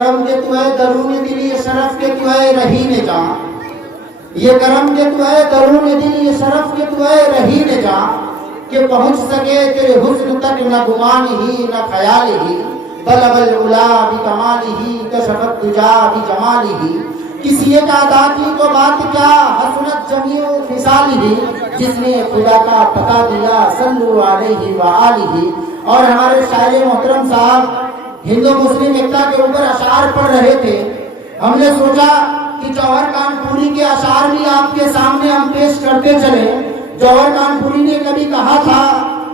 کرم کے تو ہے درون دل یہ شرف کے تو ہے رہین جاں، یہ کرم کے تو ہے درون دل یہ شرف کے تو ہے رہین جاں، کہ پہنچ سکے تیرے حسن تک نہ گمان ہی نہ خیال ہی، طلب العلا بکمال ہی کشفت دجا بجمال ہی، کسی ایک عاداتی کو بات کیا حسنت جمیع مثال ہی، جس نے خدا کا پتہ دیا صلو علیہ وآلہ۔ اور ہمارے شاعر محترم صاحب ہندو مسلم ایکتا کے اوپر اشعار پڑھ رہے تھے، ہم نے سوچا کہ جوہر کانپوری کے اشعار بھی آپ کے سامنے ہم پیش کرتے چلے۔ جوہر کانپوری نے کبھی کہا تھا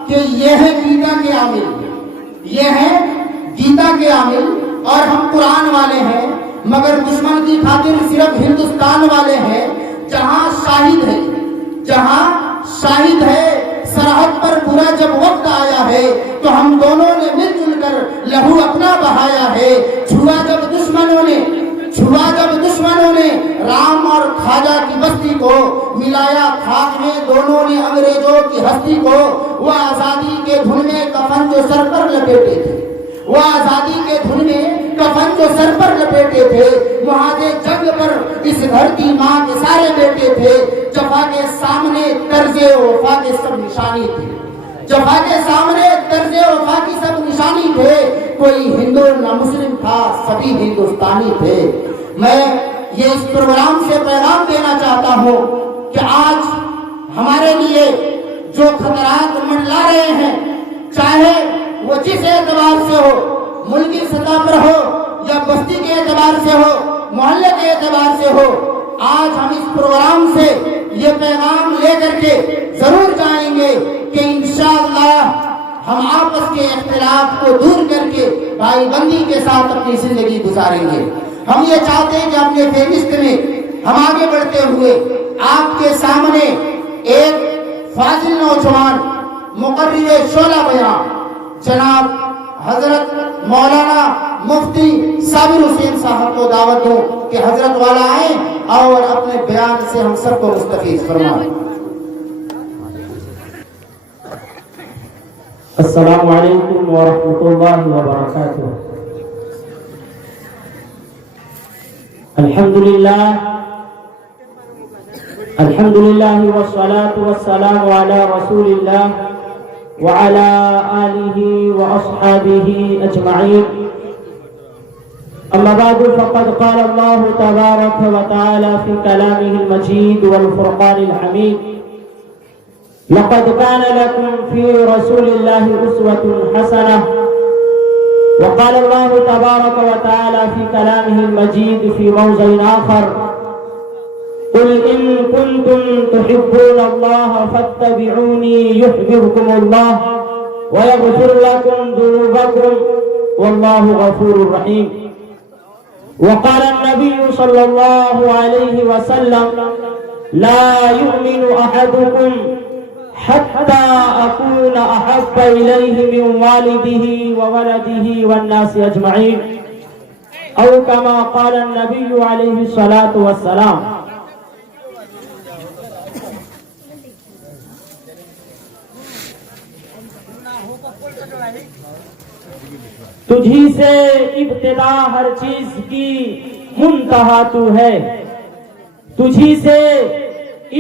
کہ یہ ہے گیتا کے عامل، یہ ہے گیتا کے عامل، اور ہم قرآن والے ہیں مگر دشمن کی خاطر صرف ہندوستان والے ہیں۔ جہاں شاہد ہے، جہاں شاہد ہے سرحد پر برا جب وقت آیا ہے، تو ہم دونوں نے مل جل کر لہو اپنا بہایا ہے۔ چھوا جب دشمنوں نے رام اور خواجہ کی بستی کو، ملایا خاک میں دونوں نے انگریزوں کی ہستی کو۔ وہ آزادی کے دھن میں کفن جو سر پر لپیٹے تھے، وہ آزادی کے دھن میں کفن جو سر پر لپیٹے تھے، محاذ جنگ پر اس دھرتی ماں کے سارے بیٹے تھے۔ جفا کے سامنے طرز وفا کے سب نشانی تھے، جفا کے سامنے طرز وفا کی سب نشانی تھے۔ کوئی ہندو نہ مسلم تھا، سبھی ہندوستانی تھے۔ میں یہ اس پروگرام سے پیغام دینا چاہتا ہوں کہ آج ہمارے لیے جو خطرات منڈلا رہے ہیں، چاہے وہ جس اعتبار سے ہو، ملکی سطح پر ہو یا بستی کے اعتبار سے ہو، محلے کے اعتبار سے ہو، آج ہم اس پروگرام سے یہ پیغام لے کر کے ضرور جائیں گے کہ انشاءاللہ ہم آپس کے اختلاف کو دور کر کے بھائی بندی کے ساتھ اپنی زندگی گزاریں گے۔ ہم یہ چاہتے ہیں کہ اپنے فہرست میں ہم آگے بڑھتے ہوئے آپ کے سامنے ایک فاضل نوجوان مقرر شعلہ بیان جناب حضرت مولانا مفتی صابر حسین صاحب کو دعوت دوں کہ حضرت والا آئیں اور اپنے بیان سے ہم سب کو مستفیض فرمائیں۔ السلام علیکم ورحمۃ اللہ وبرکاتہ۔ الحمدللہ والصلاة والسلام علی رسول اللہ وعلى آلہ وأصحابہ اجمعین۔ اما بعد فقد قال اللہ تبارک وتعالی فی کلامہ المجید والفرقان الحمید: لقد كان لكم في رسول الله أسوة حسنة۔ وقال الله تبارك وتعالى في كلامه المجيد في موضع آخر: قل إن كنتم تحبون الله فاتبعوني يحببكم الله ويغفر لكم ذنوبكم والله غفور رحيم۔ وقال النبي صلى الله عليه وسلم: لا يؤمن أحدكم حتى أكون أحب إليه من والده وولده والناس أجمعين، أو كما قال النبي عليه الصلاة والسلام۔ تجھی سے ابتدا ہر چیز کی منتہا تو ہے، تجھی سے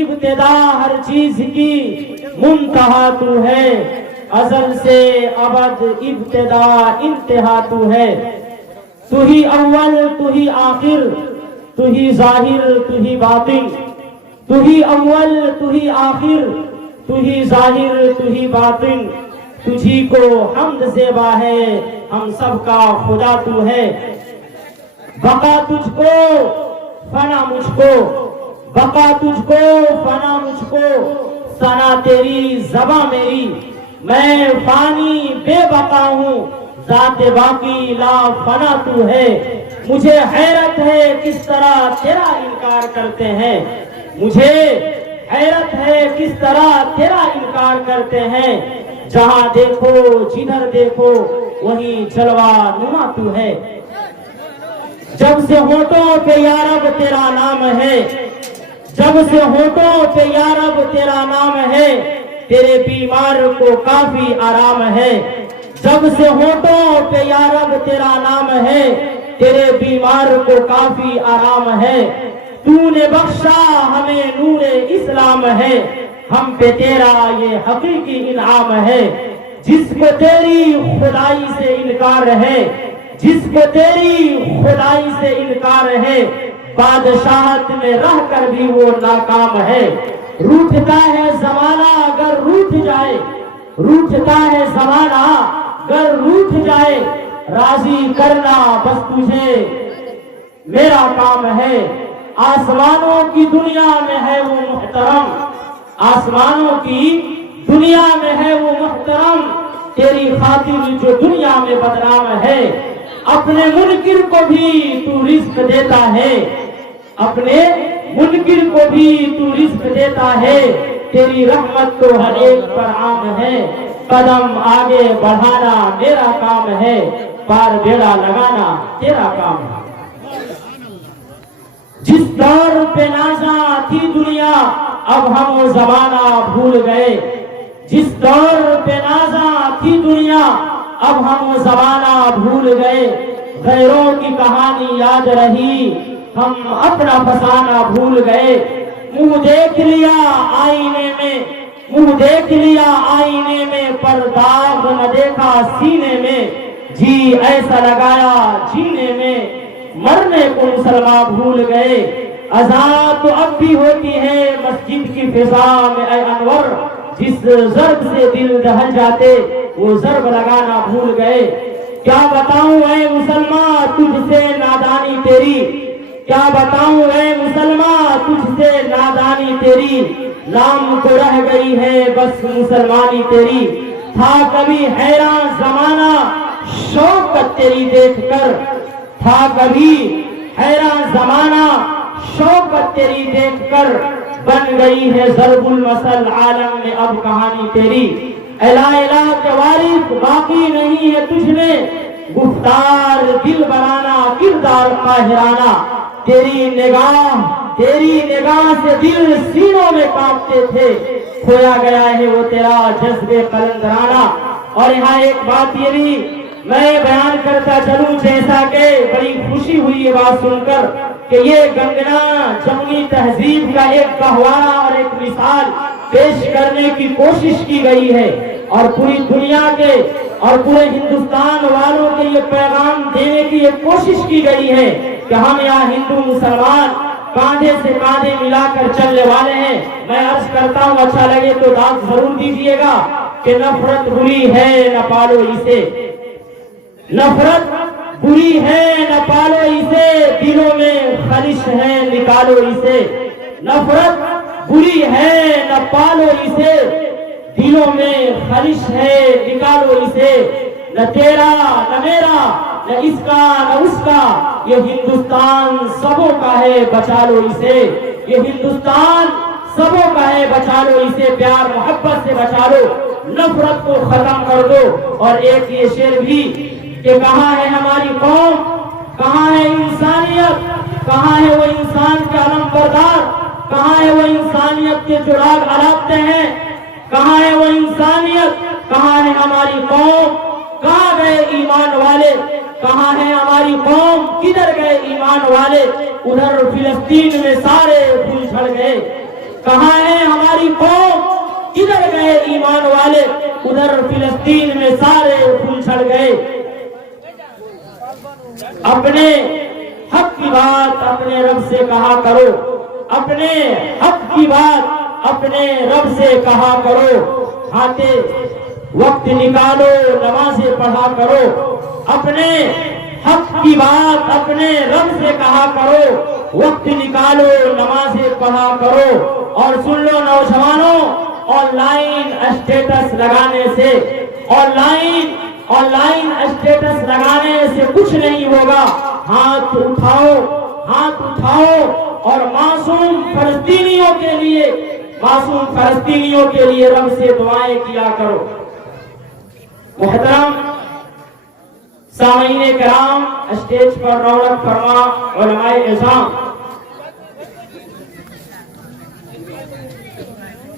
ابتدا ہر چیز کی منتہا تو ہے، ازل سے ابد ابتدا انتہا تو ہے۔ تو ہی اول تو ہی آخر، تو ہی ظاہر تو ہی باطن، تو ہی اول تو ہی آخر، تو ہی ظاہر تو ہی باطن۔ تجھی کو حمد زیبا ہے، ہم سب کا خدا تو ہے۔ بقا تجھ کو فنا مجھ کو، بقا تجھ کو فنا مجھ کو، ثنا تیری زباں میری۔ میں فانی بے بقا ہوں، ذات باقی لا فنا تو ہے۔ مجھے حیرت ہے کس طرح تیرا انکار کرتے ہیں، مجھے حیرت ہے کس طرح تیرا انکار کرتے ہیں۔ جہاں دیکھو جدھر دیکھو وہیں جلوہ نما تو ہے۔ جب سے ہونٹوں پہ یا رب تیرا نام ہے، جب سے ہونٹوں پہ یا رب تیرا نام ہے، تیرے بیمار کو کافی آرام ہے۔ جب سے ہونٹوں پہ یا رب تیرا نام ہے، تیرے بیمار کو کافی آرام ہے، تو نے بخشا ہمیں نور اسلام ہے، ہم پہ تیرا یہ حقیقی انعام ہے، جس کو تیری خدائی سے انکار ہے، جس کو تیری خدائی سے انکار ہے، بادشاہت میں رہ کر بھی وہ ناکام ہے۔ روٹھتا ہے زمانہ اگر روٹھ جائے، روٹھتا ہے زمانہ اگر روٹھ جائے، راضی کرنا بس تجھے میرا کام ہے۔ آسمانوں کی دنیا میں ہے وہ محترم، آسمانوں کی دنیا میں ہے وہ محترم، تیری خاطر جو دنیا میں بدنام ہے۔ اپنے منکر کو بھی تو رزق دیتا ہے، اپنے منکر کو بھی تو رزق دیتا ہے، تیری رحمت تو ہر ایک پر عام ہے۔ قدم آگے بڑھانا میرا کام ہے، پار بیڑا لگانا تیرا کام ہے۔ جس دور پہ نازاں تھی دنیا اب ہم وہ زمانہ بھول گئے، جس دور پہ نازاں تھی دنیا اب ہم وہ زمانہ بھول گئے، غیروں کی کہانی یاد رہی ہم اپنا فسانہ بھول گئے۔ منہ دیکھ لیا آئینے میں، منہ دیکھ لیا آئینے میں، پر داغ نہ دیکھا سینے میں، جی ایسا لگایا جینے میں، مرنے کو مسلمان بھول گئے۔ اذان تو اب بھی ہوتی ہے مسجد کی فضا میں اے انور، جس ضرب سے دل دہل جاتے وہ ضرب لگانا بھول گئے۔ کیا بتاؤں اے مسلمان تجھ سے نادانی تیری، کیا بتاؤں اے مسلمان تجھ سے نادانی تیری، نام کو رہ گئی ہے بس مسلمانی تیری۔ تھا کبھی حیران زمانہ شوقت تیری دیکھ کر، تھا کبھی حیران زمانہ شوقت تیری دیکھ کر، بن گئی ہے ضرب المثل عالم میں اب کہانی تیری۔ الہ الہ کے وارث باقی نہیں ہے تجھ میں، گفتار دل بنانا کردار قاہرانہ، تیری نگاہ سے دل سینوں میں کانپتے تھے، کھویا گیا ہے وہ تیرا جذب قلندرانہ۔ اور یہاں ایک بات یہ بھی میں بیان کرتا چلوں، جیسا کہ بڑی خوشی ہوئی یہ بات سن کر کہ یہ گنگنا جمنی تہذیب کا ایک گہوارہ اور ایک مثال پیش کرنے کی کوشش کی گئی ہے، اور پوری دنیا کے اور پورے ہندوستان والوں کے یہ پیغام دینے کی ایک کوشش کی گئی ہے کہ ہم یہاں ہندو مسلمان کاندھے سے کاندھے ملا کر چلنے والے ہیں۔ میں عرض کرتا ہوں اچھا لگے تو داد ضرور دیجیے گا کہ نفرت بری ہے نہ پالو اسے، نفرت بری ہے نہ پالو اسے، دلوں میں خلش ہے نکالو اسے، نفرت بری ہے نہ پالو اسے، دلوں میں خلش ہے نکالو اسے، نہ تیرا نہ میرا نہ اس کا نہ اس کا، یہ ہندوستان سبوں کا ہے بچا لو اسے، یہ ہندوستان سبوں کا ہے بچا لو اسے، پیار محبت سے بچا لو، نفرت کو ختم کر دو۔ اور ایک یہ شعر بھی کہ کہاں ہے ہماری قوم، کہاں ہے انسانیت، کہاں ہے وہ انسان کے علم بردار، کہاں ہے وہ انسانیت کے جو راگ الاپتے ہیں، کہاں ہے وہ انسانیت، کہاں ہے ہماری قوم، کہاں گئے ایمان والے، کہاں ہے ہماری قوم، کدھر گئے ایمان والے، ادھر فلسطین میں سارے پھول جھڑ گئے، کہاں ہے ہماری قوم، کدھر گئے ایمان والے، ادھر فلسطین میں سارے پھول جھڑ گئے۔ اپنے حق کی بات اپنے رب سے کہا کرو، اپنے حق کی بات اپنے رب سے کہا کرو، کھاتے وقت نکالو نمازیں پڑھا کرو، اپنے حق کی بات اپنے رب سے کہا کرو، وقت نکالو نمازیں پڑھا کرو۔ اور سن لو نوجوانوں، آن لائن اسٹیٹس لگانے سے، آن لائن اسٹیٹس لگانے سے کچھ نہیں ہوگا، ہاتھ اٹھاؤ، ہاتھ اٹھاؤ اور معصوم فلسطینیوں کے لیے رب سے دعائیں کیا کرو۔ محترم سامعین کرام، اسٹیج پر رونق فرما علماء نظام،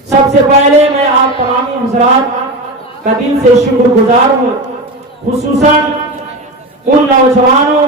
سب سے پہلے میں آپ تمامی حضرات کا دل سے شکر گزار ہوں، خصوصاً ان نوجوانوں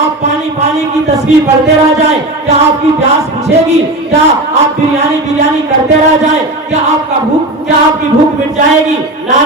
آپ پانی پانی کی تسبیح پڑھتے رہ جائیں، کیا آپ کی پیاس بجھے گی؟ کیا آپ بریانی کرتے رہ جائیں، کیا آپ کی بھوک مٹ جائے گی؟ نا،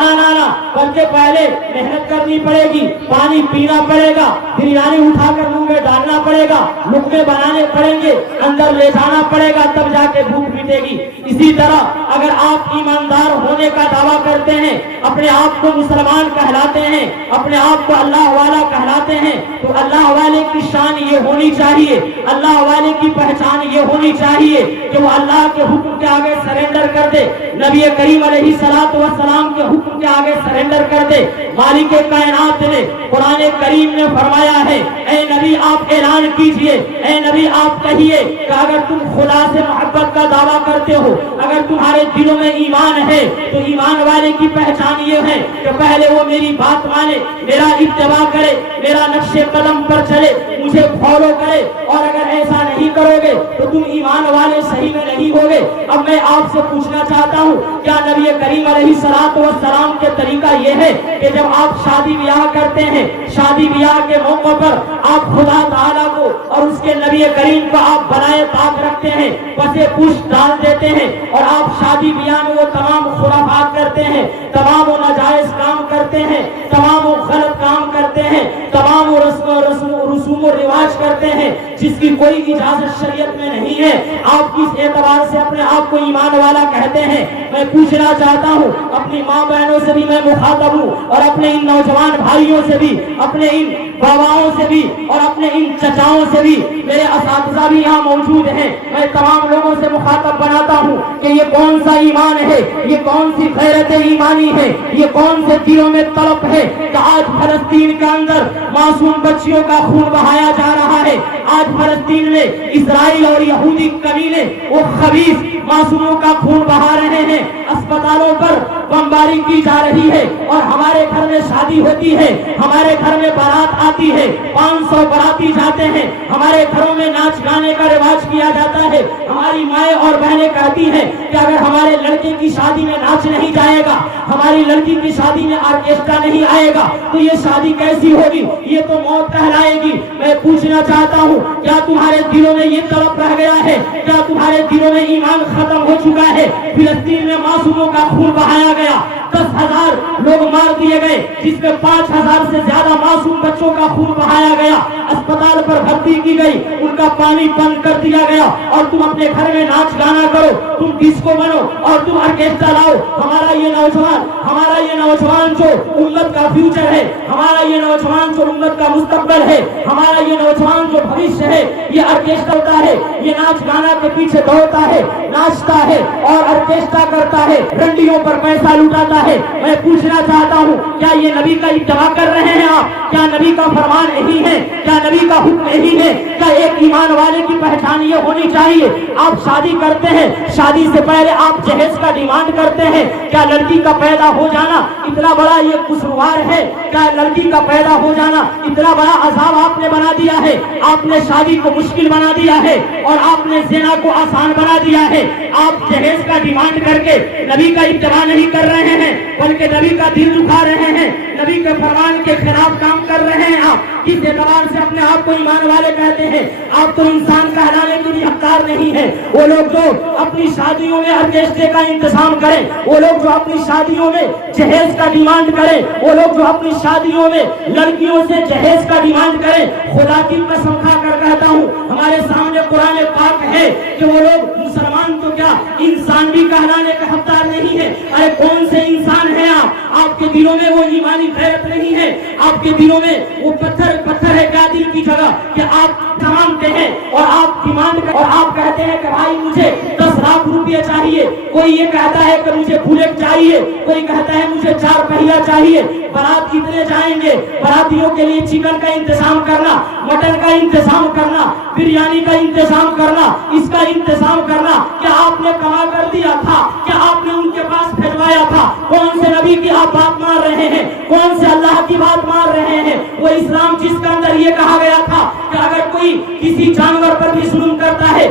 بلکہ پہلے محنت کرنی پڑے گی، پانی پینا پڑے گا، بریانی اٹھا کر منہ میں ڈالنا پڑے گا، لقمے بنانے پڑیں گے، اندر لے جانا پڑے گا، تب جا کے بھوک مٹے گی۔ اسی طرح اگر آپ ایماندار ہونے کا دعویٰ کرتے ہیں، اپنے آپ کو مسلمان کہلاتے ہیں، اپنے آپ کو اللہ والا کہلاتے ہیں، تو اللہ والے کی شان یہ ہونی چاہیے، اللہ والے کی پہچان یہ ہونی چاہیے کہ وہ اللہ کے حکم کے آگے سرنڈر کر دے، نبی کریم علیہ السلام کے حکم کے آگے سرنڈر کر دے۔ مالک کائنات نے قرآن کریم میں فرمایا ہے، اے نبی آپ اعلان کیجئے، اے نبی آپ کہیے کہ اگر تم خدا سے محبت کا دعویٰ کرتے ہو، اگر تمہارے دلوں میں ایمان ہے، تو ایمان والے کی پہچان یہ ہے کہ پہلے وہ میری بات مانے، میرا اتباع کرے، میرا نقش قدم پر چلے، مجھے فالو کرے، اور اگر ایسا نہیں کرو گے تو تم ایمان والے صحیح میں نہیں ہوگے۔ اب میں آپ سے پوچھنا چاہتا ہوں، کیا نبی کریم علیہ السلام کے طریقہ یہ ہے کہ جب آپ شادی بیاہ کرتے ہیں، شادی بیاہ کے موقع پر آپ خدا تعالیٰ کو اور اس کے نبی کریم کو آپ بنائے پاک رکھتے ہیں، پسے پشت ڈال دیتے ہیں، اور آپ شادی بیاہ میں وہ تمام خرافات کرتے ہیں، تمام وہ ناجائز کام کرتے ہیں، تمام وہ غلط کام کرتے ہیں، تمام وہ رسوم و رواج کرتے ہیں جس کی کوئی اجازت شریعت میں نہیں ہے، آپ کس اعتبار سے اپنے آپ کو ایمان والا کہتے ہیں؟ میں پوچھنا چاہتا ہوں، اپنی ماں بہنوں سے بھی میں مخاطب ہوں، اور اپنے ان نوجوان بھائیوں سے بھی، اپنے ان باباؤں سے بھی، اور اپنے ان چچاؤں سے بھی، میرے اساتذہ بھی یہاں موجود ہیں، میں تمام لوگوں سے مخاطب بناتا ہوں کہ یہ کون سا ایمان ہے، یہ کون سی غیرت ایمانی ہے، یہ کون سے دلوں میں طلب ہے کہ آج فلسطین کے اندر معصوم بچیوں کا خون بہایا جا رہا ہے، آج فلسطین میں اسرائیل اور یہودی کمینے وہ خبیث معصوموں کا خون بہا رہے ہیں، اسپتالوں پر بمباری کی جا رہی ہے، اور ہمارے گھر میں شادی ہوتی ہے، ہمارے گھر میں بارات آتی ہے، 500 باراتی جاتے ہیں، ہمارے گھروں میں ناچ گانے کا رواج کیا جاتا ہے، ہماری مائیں اور بہنیں کہتی ہیں کہ اگر ہمارے لڑکے کی شادی میں ناچ نہیں جائے گا، ہماری لڑکی کی شادی میں آرکیسٹرا نہیں آئے گا تو یہ شادی کیسی ہوگی، یہ تو موت کہلائے گی۔ میں پوچھنا چاہتا ہوں، کیا تمہارے دلوں میں یہ طلب رہ گیا ہے؟ کیا تمہارے دلوں میں ایمان ختم ہو چکا ہے؟ فلسطین میں معصوموں کا خون بہایا گیا، 10,000 لوگ مار دیے گئے، جس میں 5,000 سے زیادہ معصوم بچوں کا خون بہایا گیا، اسپتال پر بھرتی کی گئی، ان کا پانی بند کر دیا گیا، اور تم اپنے گھر میں ناچ گانا کرو، تم ڈسکو بنو اور تم آرکیسٹرا لاؤ۔ ہمارا یہ نوجوان جو امت کا فیوچر ہے، ہمارا یہ نوجوان جو امت کا مستقبل ہے، ہمارا یہ نوجوان جو بھوشیہ ہے، یہ آرکیسٹرا ہوتا ہے، یہ ناچ گانا کے پیچھے دوڑتا ہے، ناچتا ہے اور آرکیسٹرا کرتا ہے، رنڈیوں پر پیسہ لٹاتا ہے۔ میں پوچھنا چاہتا ہوں، کیا یہ نبی کا اتباع کر رہے ہیں آپ؟ کیا نبی کا فرمان یہی ہے؟ کیا نبی کا حکم یہی ہے؟ کیا ایک ایمان والے کی پہچان یہ ہونی چاہیے؟ آپ شادی کرتے ہیں، شادی سے پہلے آپ جہیز کا ڈیمانڈ کرتے ہیں، کیا لڑکی کا پیدا ہو جانا اتنا بڑا یہ قصوروار ہے؟ کیا لڑکی کا پیدا ہو جانا اتنا بڑا عذاب آپ نے بنا دیا ہے؟ آپ نے شادی کو مشکل بنا دیا ہے، اور آپ نے زنا کو آسان بنا دیا ہے۔ آپ جہیز کا ڈیمانڈ کر کے نبی کا اتباع نہیں کر رہے ہیں، بلکہ نبی کا دل دکھا رہے ہیں، نبی کے فرمان کے خلاف کام کر رہے ہیں۔ آپ کس اعتبار سے اپنے آپ کو ایمان والے کہتے ہیں؟ آپ تو انسان کہلانے کے لیے حقدار نہیں ہے۔ وہ لوگ جو اپنی شادیوں میں آرکیسٹرے کا انتظام کریں، وہ لوگ جو اپنی شادیوں میں جہیز کا ڈیمانڈ کریں، وہ لوگ جو اپنی شادیوں میں لڑکیوں سے جہیز کا ڈیمانڈ کریں، خدا کی قسم کھا کر کہتا ہوں، ہمارے سامنے قرآن پاک ہے کہ وہ لوگ مسلمان تو کیا انسان بھی کہلانے کا حقدار نہیں ہے۔ ارے کون سے انسان ہیں آپ کے دلوں میں وہ ایمانی غیرت نہیں ہے، آپ کے دلوں میں وہ پتھر ہے کیا دل کی جگہ کہ آپ مانگتے ہیں اور آپ ڈیمانڈ اور آپ کہتے ہیں کہ بھائی مجھے 10 لاکھ روپے چاہیے، کوئی یہ کہتا ہے کہ مجھے بلیٹ چاہیے، کوئی کہتا ہے مجھے 4 پہیا چاہیے۔ بارات کتنے جائیں گے؟ براتیوں کے لیے چکن کا انتظام کرنا، مٹن کا انتظام کرنا، بریانی کا انتظام کرنا، اس کا انتظام کرنا، کیا آپ نے کما کر دیا تھا؟ کیا آپ نے ان کے پاس بھجوایا تھا؟ کون سے نبی کی آپ بات مان رہے ہیں؟ کون سے اللہ کی بات مان رہے ہیں؟ وہ اسلام جس کے اندر یہ کہا گیا تھا کہ اگر کوئی کسی جانور پر بھی ظلم کرتا ہے